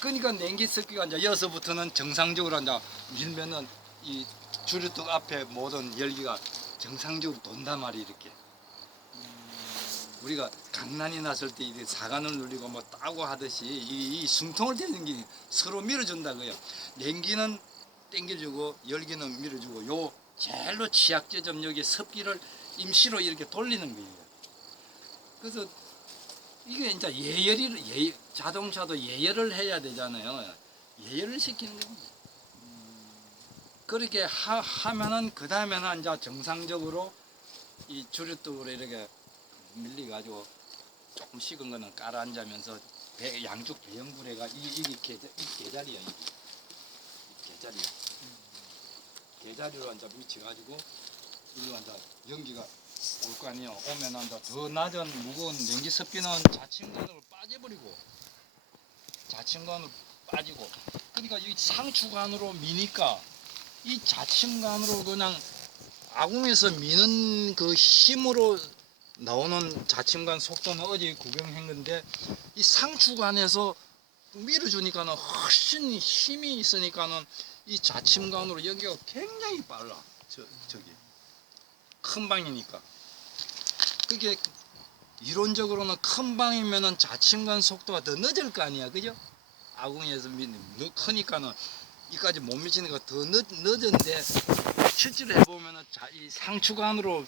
그러니까 냉기 습기가 이제 여기서부터는 정상적으로 이제 밀면은 이 주류뚝 앞에 모든 열기가 정상적으로 돈단 말이 이렇게. 우리가 강난이 났을 때 이게 사관을 눌리고 뭐 따고 하듯이 이, 이 숨통을 대는 게 서로 밀어준다고요. 냉기는 땡겨주고 열기는 밀어주고 요 제일로 취약 지점 여기 습기를 임시로 이렇게 돌리는 거예요. 그래서 이게 이제 예열이 예, 자동차도 예열을 해야 되잖아요. 예열을 시키는 겁니다. 그렇게 하, 하면은 그 다음에는 이제 정상적으로 이 주류뚝으로 이렇게 밀리 가지고 조금 식은 거는 깔아 앉으면서 배, 양쪽 배영불에가 이 이게 계자, 이 계자리야 이게 이 계자리야. 계자리로 이제 미쳐가지고 이거 이제 연기가 올 거 아니에요. 오면 이제 더 낮은 무거운 냉기 습기는 자침관으로 빠져버리고 자침관으로 빠지고 그러니까 이 상추관으로 미니까 이 자침관으로 그냥 아궁에서 미는 그 힘으로 나오는 자침관 속도는 어제 구경한 건데 이 상추관에서 밀어주니까는 훨씬 힘이 있으니까는 이 자침관으로 연기가 굉장히 빨라. 저 저기 큰 방이니까. 그게 이론적으로는 큰 방이면은 자침관 속도가 더 늦을 거 아니야, 그죠? 아궁에서 밀 크니까는 이까지 못 미치니까 더 늦, 늦은데 실제로 해보면은 자, 이 상추관으로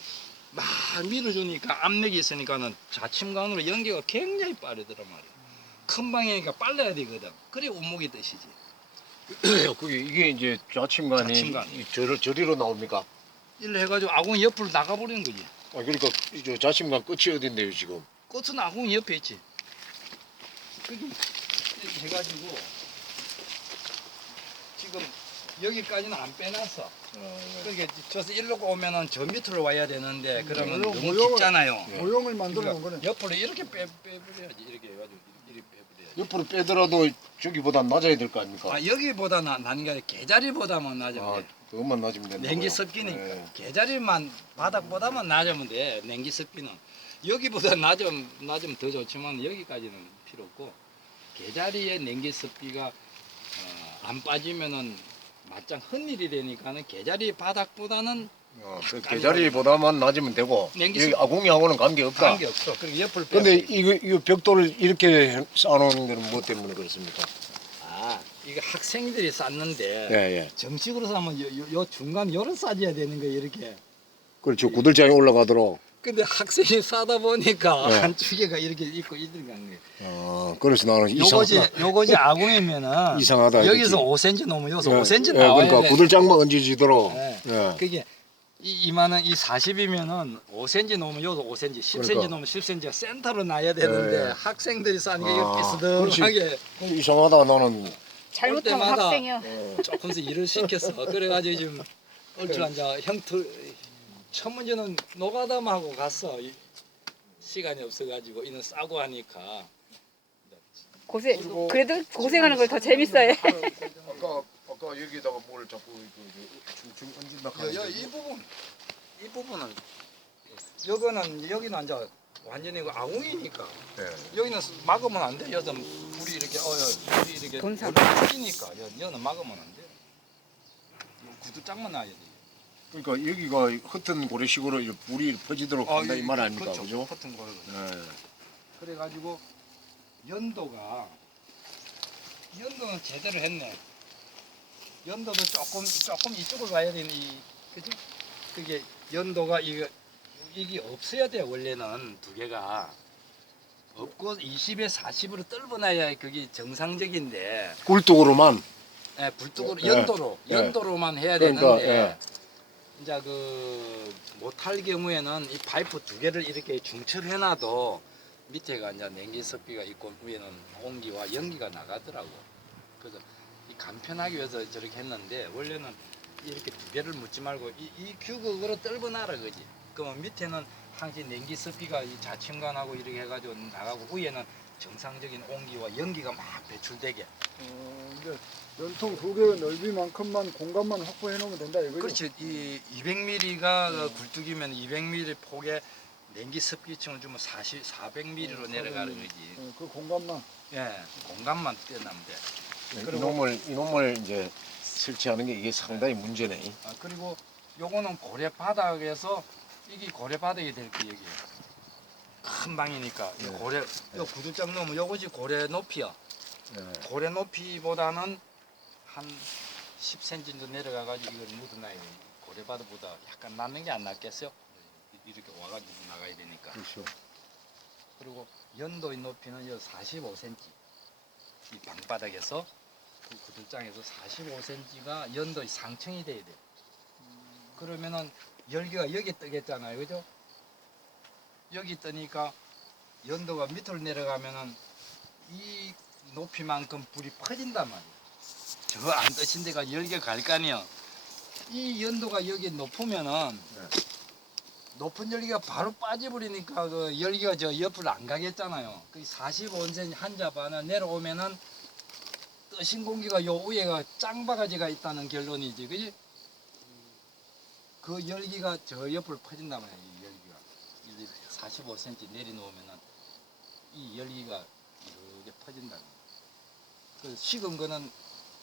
막 밀어주니까 압력이 있으니까는 자침관으로 연기가 굉장히 빠르더란 말이야. 큰 방이니까 빨라야 되거든. 그래 운목이 뜻이지. 그게 이게 이제 좌침관이 좌침관. 이 저리, 저리로 나옵니까? 일로 해가지고 아궁 옆으로 나가버리는 거지. 아 그러니까 이저 좌침관 끝이 어딘데요 지금? 꽃은 아궁 옆에 있지. 이렇게 해가지고 지금 여기까지는 안 빼놨어. 그러니까 저서 일로 오면은 저 밑으로 와야 되는데 그러면 모형, 너무 모형을- 깊잖아요. 예. 모형을 만들어 놓은 그러니까 거네. 옆으로 이렇게 빼 빼버려야지. 이렇게 해가지고 이렇게 빼버려야지. 옆으로 빼더라도 저기보다 낮아야 될 거 아닙니까? 아 여기보다 나- 나는 게 아니라 개자리보다만 아, 돼. 그것만 낮으면 된다. 냉기 습기니까 네. 개자리만 바닥보다만 낮으면 돼. 냉기 습기는 여기보다 낮으면 낮으면 더 좋지만 여기까지는 필요 없고 개자리에 냉기 습기가 어, 안 빠지면은 맞짱 헛일이 되니까는 개자리 바닥보다는 어, 그 계자리보다만 낮으면 되고 냉기 여기 습- 아궁이하고는 관계 없다. 관계 없어. 그리고 옆을 빼. 근데 이거 이거 벽돌을 이렇게 쌓아놓는 데는 뭐 때문에 그렇습니까? 아 이거 학생들이 쌌는데 예 예. 정식으로 싸면 요, 요, 요 중간 요를 싸줘야 되는 거예요 이렇게. 그렇죠 구들장에 올라가도록. 근데 학생이 싸다 보니까 네. 한쪽에가 이렇게 있고 이들 간 거예요. 어 그래서 나는 요거지 이상하다. 요거지 아궁이면은 이상하다, 여기서 이거지. 5cm 넘으면 여기서 예, 5cm 예, 나와야 그러니까 돼. 구들장만 얹어지도록. 예. 예. 그게 이, 이만한 이 40이면은 5cm 넘으면 여기서 5cm, 10cm 그러니까. 넘으면 10cm가 센터로 놔야 되는데 예, 예. 학생들이 싸는 게 아, 이렇게 쓰듯하게 이상하다 나는. 잘못하면 때마다 학생이요. 어, 조금씩 일을 시켰어. 그래가지고 지금 얼추 앉아 형틀 첫 문제는 노가담하고 갔어. 이- 시간이 없어가지고 이는 싸고 하니까 고생 그래도 고생하는 걸 더 재밌어요. 아까 아까 여기다가 뭘 자꾸 중중 얹는다 여, 여, 이 부분 이 부분은 여기는 여기는 앉아 완전히 그 아웅이니까 예. 여기는 막으면 안 돼. 이렇게 어 여, 불이 이렇게 돈사. 불이니까 여기는 막으면 안 돼. 요 구두 짝만 놔야 돼. 그러니까 여기가 흩은 고래식으로 이렇게 불이 퍼지도록 한다 이 말 아닙니까, 그렇죠. 그죠? 커튼 거를. 예. 그래가지고 연도가 연도는 제대로 했네. 연도도 조금 조금 이쪽을 가야 되니 그죠? 그게 연도가 이거 이게 없어야 돼 원래는 두 개가 없고 20에 40으로 뜰어놔야 그게 정상적인데 굴뚝으로만. 예, 불뚝으로 예, 연도로 예. 연도로만 해야 그러니까 되는데 예. 이제 그 못할 경우에는 이 파이프 두 개를 이렇게 중철해놔도 밑에가 이제 냉기 습기가 있고 위에는 온기와 연기가 나가더라고. 그래서 이 간편하기 위해서 저렇게 했는데 원래는 이렇게 두 개를 묻지 말고 이, 이 규격으로 떨궈놔라 그지. 그러면 밑에는 항시 냉기 습기가 이 자침관하고 이렇게 해가지고 나가고 위에는 정상적인 온기와 연기가 막 배출되게. 어, 이제 연통 두 개의 넓이만큼만 공간만 확보해 놓으면 된다 이거죠. 그렇지. 이 200mm가 굴뚝이면 200mm 폭에 냉기 습기층을 주면 40, 400mm로 내려가는 거지. 어, 그 공간만. 예, 공간만 뛰어나면 돼. 그리고- 이놈을 이놈을 이제 설치하는 게 이게 상당히 문제네. 아, 그리고 요거는 고래 바닥에서 이게 고래 바닥이 될 게 여기. 큰 방이니까 이 네. 고래 요 구들장 넘으면 요것이 고래 높이야. 예. 고래 높이보다는 한 10cm 정도 내려가 가지고 이걸 묻어놔야 돼. 고래 바닥보다 약간 낮는 게 안 낫겠어요? 이렇게 와가지고 나가야 되니까. 그렇죠. 그리고 연도의 높이는 요 45cm. 이 방바닥에서 그 구들장에서 45cm가 연도의 상층이 돼야 돼. 그러면은 열기가 여기 뜨겠잖아요, 그죠? 여기 뜨니까 연도가 밑으로 내려가면은 이 높이만큼 불이 퍼진단 말이야. 저안 뜨신 데가 열기가 갈거 아니야. 이 연도가 여기 높으면은 네. 높은 열기가 바로 빠져버리니까 그 열기가 저 옆으로 안 가겠잖아요. 그 45cm 한 잡아나 내려오면은 뜨신 공기가 요 위에가 짱바가지가 있다는 결론이지, 그지? 그 열기가 저 옆으로 퍼진단 말이야, 이 열기가. 이 45cm 내려놓으면은 이 열기가 이렇게 퍼진다. 그 식은 거는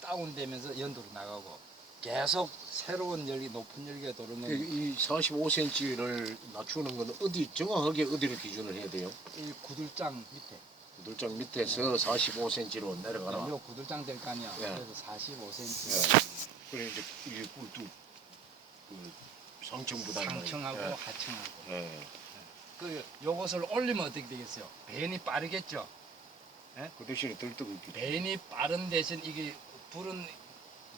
다운되면서 연도로 나가고 계속 새로운 열기, 높은 열기가 들어오면 이 45cm를 낮추는 건 어디 정확하게 어디를 기준을 해야 돼요? 이 구들장 밑에 구들장 밑에서 45cm로 내려가라. 요 구들장 될 거 아니야. 예. 그래서 45cm 그래 이제 이게 꿀뚝 그 상층보다 상층하고 예. 하층하고. 예. 그 요것을 올리면 어떻게 되겠어요? 배연이 빠르겠죠. 그 대신에 들뜨고. 배연이 빠른 대신 이게 불은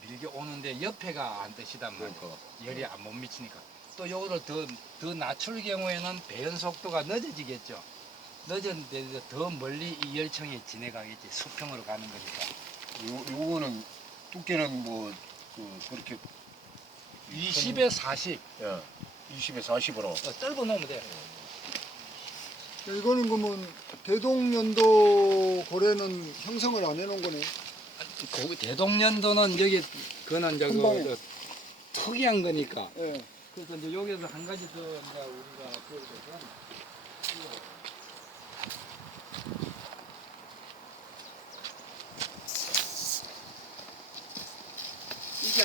밀게 오는데 옆에가 안 뜨시단 말이야. 그러니까. 열이 안 못 미치니까. 또 요거를 더, 더 낮출 경우에는 배연 속도가 늦어지겠죠. 늦었는데 더 멀리 이 열청이 지나가겠지. 수평으로 가는 거니까. 요 요거는 두께는 뭐 그 그렇게 20에 40. 예. 20에 40으로. 어, 떨궈 놓으면 돼. 이거는 그러면 대동년도 고래는 형성을 안 해놓은 거네. 거기 대동년도는 여기 그는 이제 방에. 그, 저 특이한 거니까. 예. 그래서 이제 여기서 한 가지 더 이제 우리가 보여드건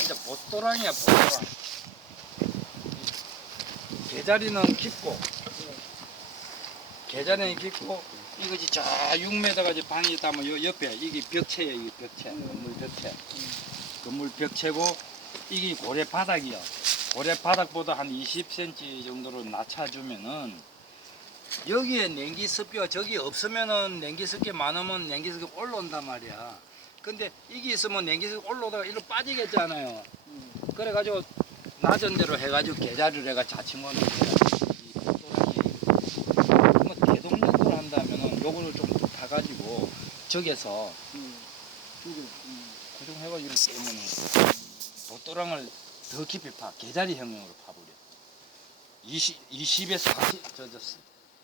이게 보또랑이야 보또랑. 개자리는 깊고 개자리는 깊고 이것이 저 6m까지 방이 있다면 요 옆에 이게 벽체예요 이게 벽체. 건물 벽체. 건물 벽체고 이게 고래 바닥이야 고래 바닥보다 한 20cm 정도로 낮춰주면은 여기에 냉기 습기가 저기 없으면은 냉기 습기 많으면 냉기 습기 올라온단 말이야 근데 이게 있으면 냉기 습기 올라오다가 이리로 빠지겠잖아요 그래가지고 낮은 대로 해가지고 계좌를 해가 자칭원을 그러면 대동력으로 한다면은 요거를 좀더 파가지고 저기서 음. 음. 고정해가지고 깨면은 보또랑을 더 깊이 파 계자리형으로 파버려 20, 20에 40, 저, 저,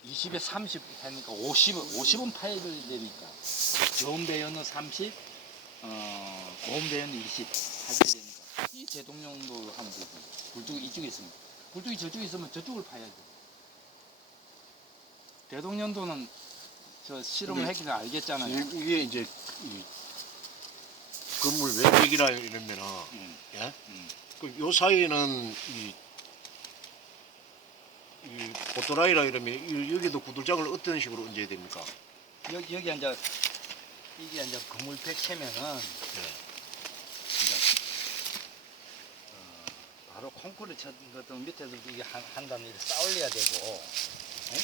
20에 30 하니까 50, 50은 파야 되니까 좋은 배연은 30, 어, 배연은 20 파야 되니까. 이 제동용도 하면 되지. 굴뚝이 이쪽에 있으면 굴뚝이 저쪽에 있으면 저쪽을 파야지 대동년도는 저 실험을 이게- 했으니까 알겠잖아요. 이- 이게 이제 이 건물 외벽이라 이러면은 음, 예? 음. 그 요 사이에는 이, 이 보토라이라 이러면 이- 여기도 구들장을 어떤 식으로 얹어야 됩니까? 여기 여기 이제 이게 이제 건물 백채면은 이제 어, 바로 콘크리트 쳤던 것도 밑에서 이게 한, 한 단위 이렇게 쌓올려야 되고 에?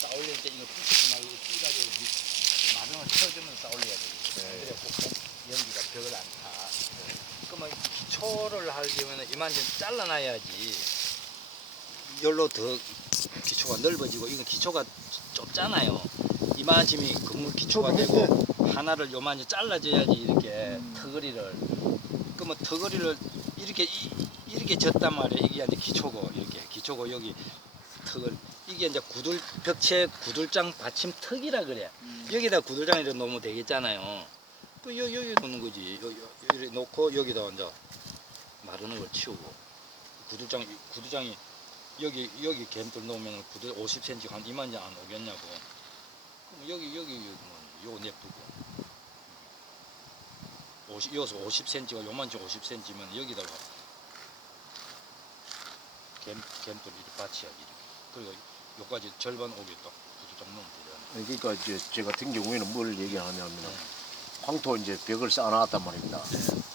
쌓올릴 때 이거 붙이지 말고 찌가지고 밑- 마름을 쳐주면 쌓올려야 되고 네. 그래 꼭 연기가 벽을 안 타. 그러면 기초를 하려면 이만큼 잘라놔야지 열로 더 기초가 넓어지고 이건 기초가 좁잖아요. 이만큼이 건물 기초가 되고 하나를 요만히 잘라줘야지 이렇게 음. 터거리를 그러면 터거리를 이렇게 이, 이렇게 졌단 말이에요. 이게 이제 기초고 이렇게 기초고 여기 턱을 이게 이제 구들 벽체 구들장 받침 턱이라 그래. 음. 여기다 구들장 이렇게 놓으면 되겠잖아요. 그 여기 여기 놓는 거지. 여기 이렇게 놓고 여기다 이제 마르는 걸 치우고 구들장 구들장이 여기 여기 갬들 놓으면 구들 50cm 한 이만지 안 오겠냐고. 여기 여기 뭐요 냅두고. 50 여기서 50cm가 요만치 50cm면 여기다가 갬 갬들 이렇게 받쳐야지. 그리고 요까지 절반 딱 구두 좀 넣으면 되잖아. 그러니까 이제 제 같은 경우에는 뭘 얘기하냐면 네. 황토 이제 벽을 쌓아놨단 말입니다.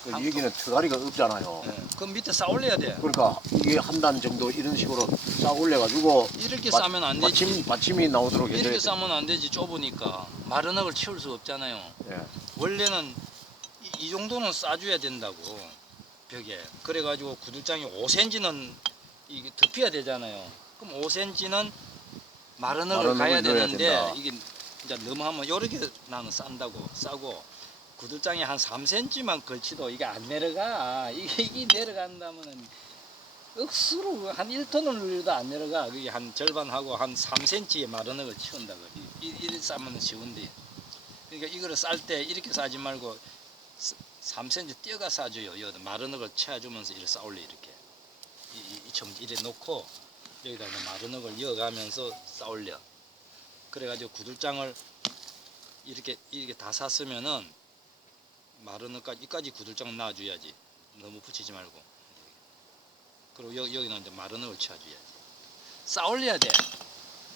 그 황토. 여기는 트가리가 없잖아요. 네. 그럼 밑에 쌓 올려야 돼. 그러니까 이게 한 단 정도 이런 식으로 쌓아 올려가지고 이렇게 바- 싸면 안 되지. 받침 받침이 나오도록 해줘야 이렇게 돼. 싸면 안 되지 좁으니까 마른 흙을 치울 수 없잖아요. 예. 원래는 이, 이 정도는 싸줘야 된다고 벽에. 그래가지고 구들장이 5cm는 이게 덮여야 되잖아요. 그럼 5cm는 마른 흙을 마른 가야 흙을 넣어야 되는데 된다. 이게 이제 너무 하면 이렇게 나는 싼다고 싸고 구들장이 한 3cm만 걸치도 이게 안 내려가. 이게, 이게 내려간다면은 억수로 한 1톤을 눌려도 안 내려가. 그게 한 절반 하고 한 3cm의 마른 흙을 치운다고. 이- 이- 이리 싸면 쉬운데. 그러니까 이거를 쌀 때 이렇게 싸지 말고 3cm 띄어가 싸줘요. 여기다 마른 흙을 채워주면서 이렇게 싸올려 이렇게. 이, 이, 이 청, 이래 놓고 여기다 마른 흙을 이어가면서 싸올려. 그래가지고 구들장을 이렇게 이렇게 다 샀으면은 마른 흙까지 이까지 구들장 놔줘야지. 너무 붙이지 말고. 그리고 여기 여기는 이제 마른 흙을 채워줘야지. 싸올려야 돼.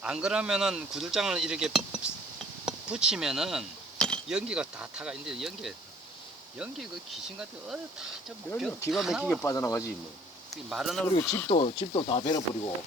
안 그러면은 구들장을 이렇게 붙이면은 연기가 다 타가 있는데 연기 연기 그 귀신 같은 어다좀 여기 기가 막히게 빠져나가지 뭐. 마른 흙을 그리고 집도 집도 다 베려버리고